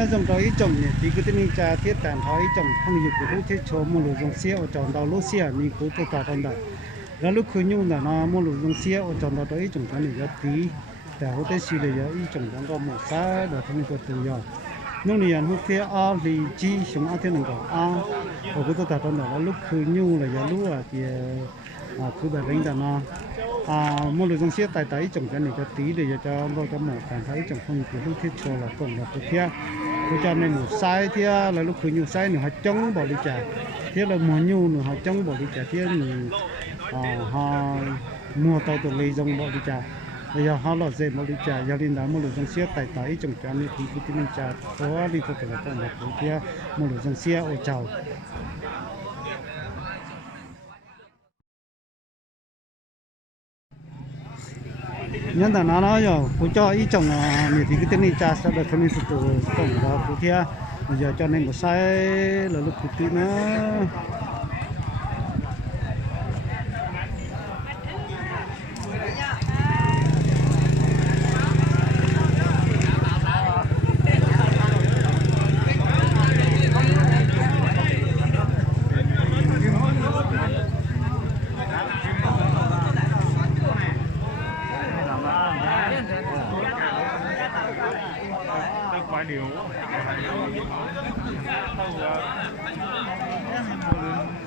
nhớ dòng đó ít trồng nhỉ thì cứ tin cha thiết tàn thói trồng không nhiều của lúc thiết cho mua lúa dòng xe ở trồng đầu lúa xe mình cũng tôi tạo trong đó rồi lúc khơi nhung là nó mua lúa dòng xe ở trồng đầu đó ít trồng cái này rất tíแต่เขาได้ชีเลยอีจงจังก็หมดซะเดี๋ยวทำให้ตัวตัวยอนู่นนี่อันพวกเที่ยอ้อลีจีชงอ้อเที่ยหนึ่งก็อ้อผมก็ตัวตัดตอนนั้นลูกคือยูเลยอย่ารู้อ่ะที่คือแบบนี้แต่เนาะmột loại dòng xe tại tại trồng cái này cho tí để cho vào cho một cảm thấy trồng không có lúc thiết cho là còn là cái kia tôi cho nên một sai thì là lúc khởi nhiều sai nữa họ chống bỏ đi trả thế là mùa nhu nữa họ chống bỏ đi trả thế mình họ mua tàu tàu lấy dòng bỏ đi trả bây giờ họ là dễ bỏ đi trả giờ lên đó một loại dòng xe tại tại trồng cái này thì cái mình trả có đi thôi là còn là cái kia một loại dòng xe ở chào nhân là nó nói rồi, cô cho ý chồng thì cái tên này cha sẽ được thân sự tổng đó cô kia bây giờ cho nên một sai là lúc cụ tí nữa điều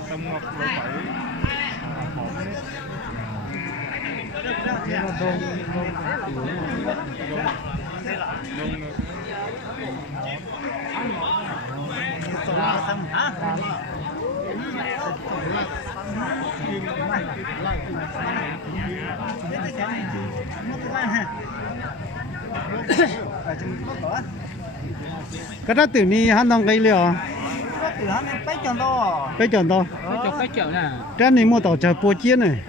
tâm ngọc là phải cái đó từ ni hắn đang gây liều từ hắn bấy chọn to bấy chọn nè cái này mua tàu chờ bùa chiên này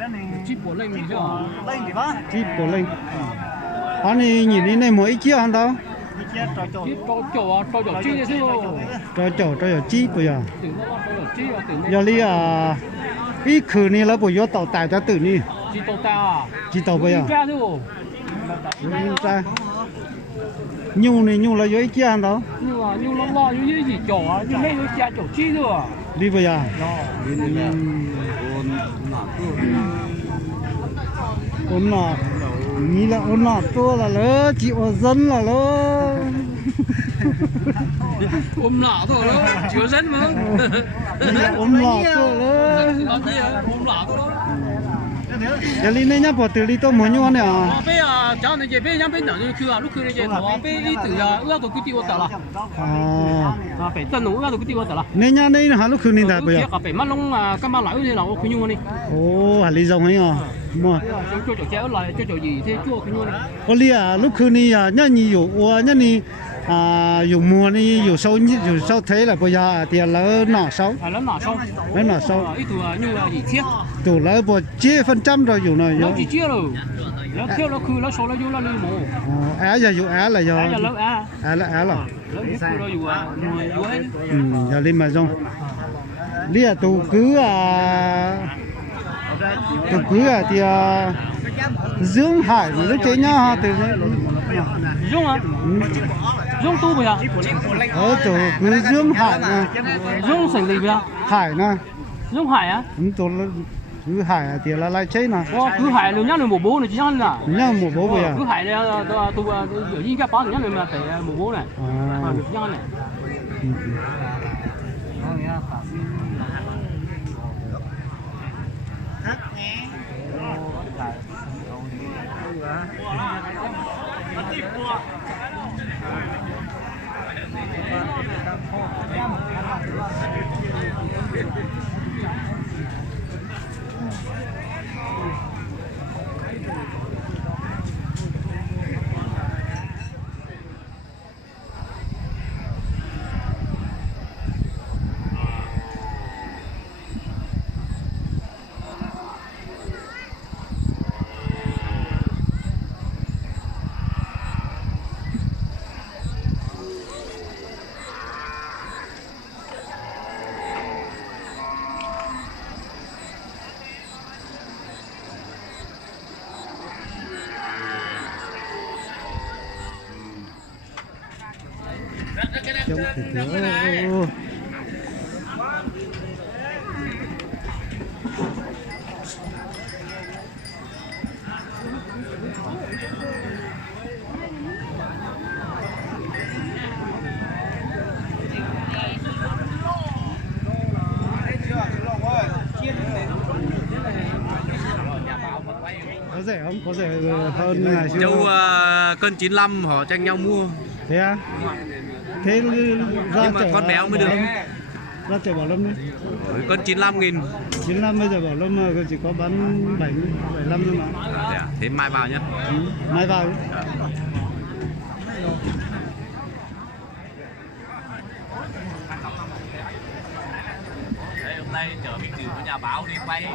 chip bùa lên mình cho lên gì đó chip bùa lên hắn này nhìn đi này mỗi chiếc hắn đâu cho chi chứ cho chi bây giờ li ít khử này là bây giờ tàu tải cho từ ni chi tàu bây giờ nhung này nhung là dưới kia đó nhung nó lo dưới gì chỗ nhưng mấy cái cha chỗ chi rồi đi bây giờ ôn nọ nghĩ là ôn nọ to là lỡ chị ở dân là lỡ nọ thôi đó chữa dân mà ôn nọ to lỡ giờ đi này nhá bỏ từ đi tôi muốn nhau nè bây giờ cháu này bây giờ bây giờ cứ lúc cứ này nó bây đi từ ước tôi cứ tiêu tờ là phải tân ước tôi cứ tiêu tờ là nên nhá đây là lúc cứ này bây giờ phải mất lông các bạn lại như là cứ nhau đi ồ lý do ấy à mua cho chỗ chéo lại cho chỗ gì thế chua cứ nhau này có lý à lúc cứ này nhá nhiều nhá này dùng mùa này dùng sâu thế là bây giờ thì lỡ nọ sâu ít tuổi như gì thiết tuổi lỡ bộ chia phần trăm rồi dùng này nó chỉ chia rồi nó theo nó khử nó sâu nó vô nó lưu mồ á giờ dùng á là do á là á là nó giờ lên mà rong lý à tụ cứ thì dưỡng hải mà nó chế nhau từ dung à dung tu bây giờ tụ cứ dưỡng hải mà dung thành gì bây giờ hải nè dung hải á tụ cứ hải thì là lại chế nè cứ hải rồi nhá một bố này chỉ nhá là nhá một bố bây giờ cứ hải này tu ở như cái bó nhá này mà phải một bố này được nhá này chống thì thiếu có rẻ không? Có rẻ hơn ngày xưa Châu không? cân 95 họ tranh nhau mua. Thế à? Thế ra Nhưng mà chợ con béo mới được. Ra chợ Bảo Lâm đi. Cân 95.000. 95 bây giờ Bảo Lâm mà chỉ có bán 75 thôi mà. Thế mai vào nhá. Ừ, mai vào đi. Đấy, hôm nay chở mình từ nhà báo đi quay.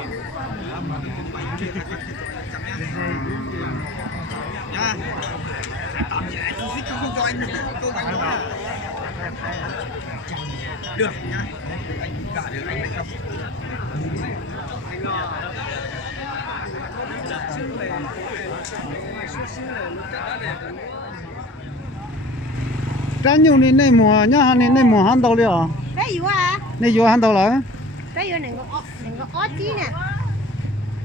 Được nhá. Anh cả được anh lấy không? Trái nhiều nên này mùa nhá, nên này mùa han đầu đi à? Đấy yếu à? Này vô han đầu là? Đấy yếu này có ó chi nè.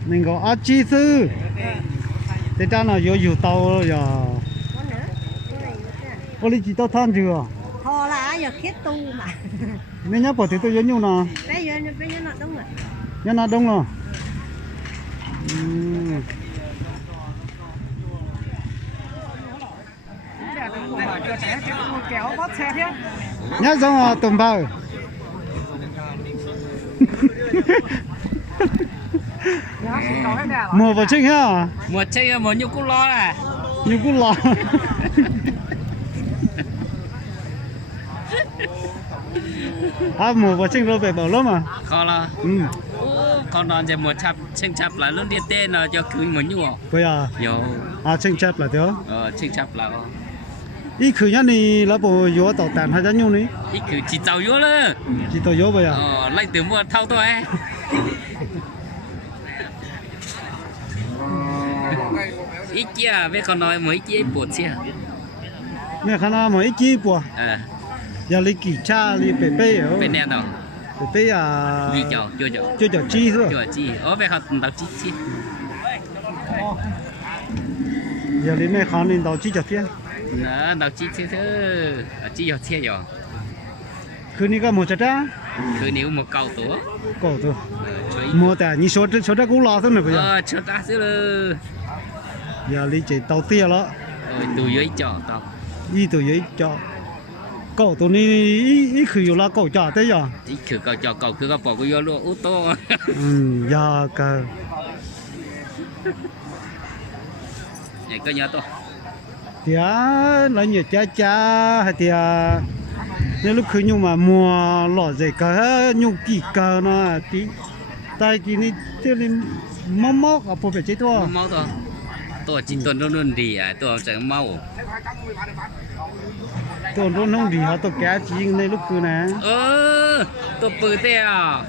Mình có ớt chi sư. Thế ra là vô tàu rồi. Có nữa. Cái này nữa nè. Có lý chỉ tao than chưa? Thò là giờ khét tu mà. Nên nhá bỏ thì tôi vô nhiều nào. Đấy yếu nó đúng rồi. Nhá nào đông rồi. Nhá xong rồi tùm vào. Mùa vào trinh ha. Một chơi một nhiêu cũng lo là. Nhưng cũng lo. À mùa vào trinh rồi về Bảo Lâm à? Khó là. Ừ. Con đòn giờ một chập tranh chập là luôn đi tên là cho cứ một nhiêu. Bây à? Nhiều. À trinh chép là thế. Tranh chập là. Ý khử nhá này là bộ vô tàu tàn hay giá nhiêu này? Ít cứ chỉ tàu vô nữa. Chỉ tàu vô bây à? Lấy từ mua thâu thôi. Ít chia với con nói mới chia bột chia. Nè khả năng mà ít chi bùa. Giờ lấy kỳ cha lấy bể bể ở. Bên này đâu? Bể bể à? Đi chào, chưa cho chi thôi. Chưa chi. Về họ đào chi. Giờ lấy này khả năng đào chi cho thiên. Nó đào chi thế thôi. Chi cho chia rồi. Cứ ní cái một chả ra. Cứ nếu một cầu tổ. Cầu tổ. Mua tại như số ra cũng lo thôi này bây giờ. Số ra xíu rồi. Giờ lấy chỉ tàu tia đó. Rồi từ dưới chợ tàu. Đi từ dưới chợ. Cầu tổ này ít khử là cầu chợ thế giờ. Ít khử cầu chợ cầu cứ có bỏ cái vô luôn ô tô. Giờ cả. Vậy có nhớ tôi. Thì là nhiều cha hay thì nếu lúc khử nhưng mà mùa lọ dày cả nhung kỳ cả nó tí tay kỳ này thế nên móc à, phải chế thôi. Mau thôi. Tôi chỉ tuần luôn đi à, tôi chẳng mau. Tôi không đi hả tôi kéo chỉ này lúc cứ nè. Tôi bự thế à.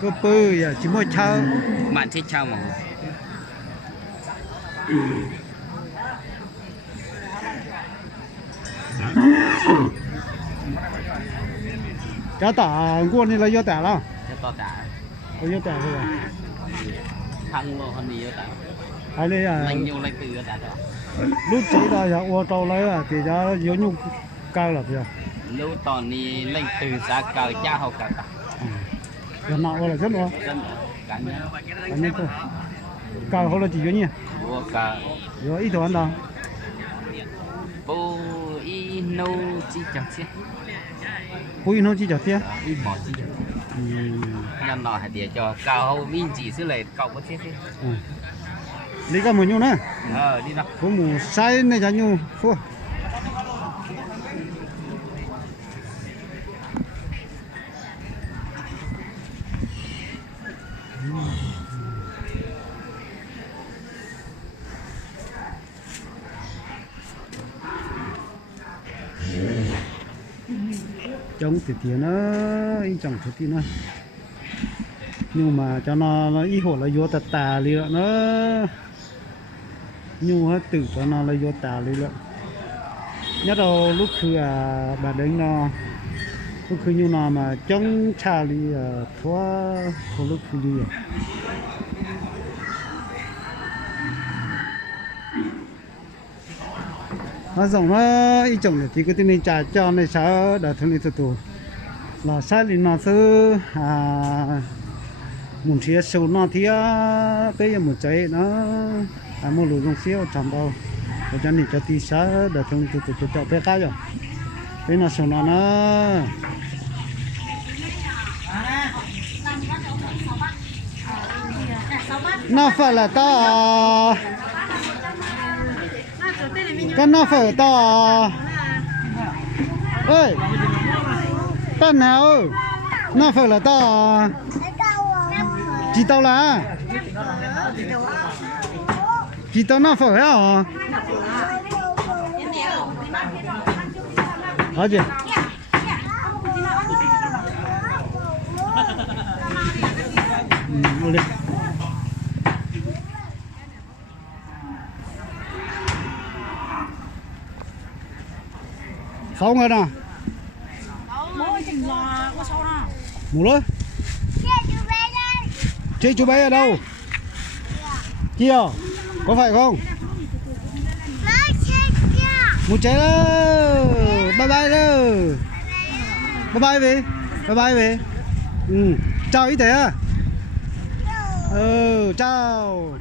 Cứ bự giờ chỉ mới chao. Bạn thích chao mà. Cá tả quân này là do tả đâu? Cho tả. Có do tả thôi à? Thăng luôn hơn gì tả. Hay đây à? Lành nhiều lành từ tả đó. Lúc chỉ là giờ ô tô lấy à thì giá giống như cao là giờ. Lúc tòn đi lành từ giá cao cha học cả. Giờ nào là rất lo. Cả nhà. Cả nhà thôi. Cao hơn là chỉ giống như. Vô cả. Rồi ít thôi anh đâu. Bố y nâu chi chẳng xe. Bùi nó chỉ chặt thế. Y mỏ chi. Nên nói để cho cao hậu mình chỉ xứ lại cậu có thế. Đi cái mùi nhu nè. Đi nào. Có mùi sai này giá nhu. Phua. Chống thì nó anh chẳng thể thì nó nhưng mà cho nó ít hộ là vô tà đi nữa nó nhu hết từ cho nó là vô tà đi nữa nhất là lúc khi bà đến nó lúc khứ nhau nào mà chống cha đi thua thua lúc khứ đi nó giống nó ý chồng thì cái tên trả cho này sao đã thân đi tụ là sai liền nó sư muốn chia sâu nó thì cái một trái nó một lúa rong xíu chậm đâu rồi cho nên cho tí sao đã thân đi tụ cho bé cá rồi cái nó sâu nó nó phải là to cái nó phải to ơi tên nào nó phải là to chỉ tao là chỉ tao nó phải à hả chị đi không rồi nè mù lối chơi chú bé ở đâu kia có phải không một trái đó bye bye đó bye bye về bye bye về chào ý thế à chào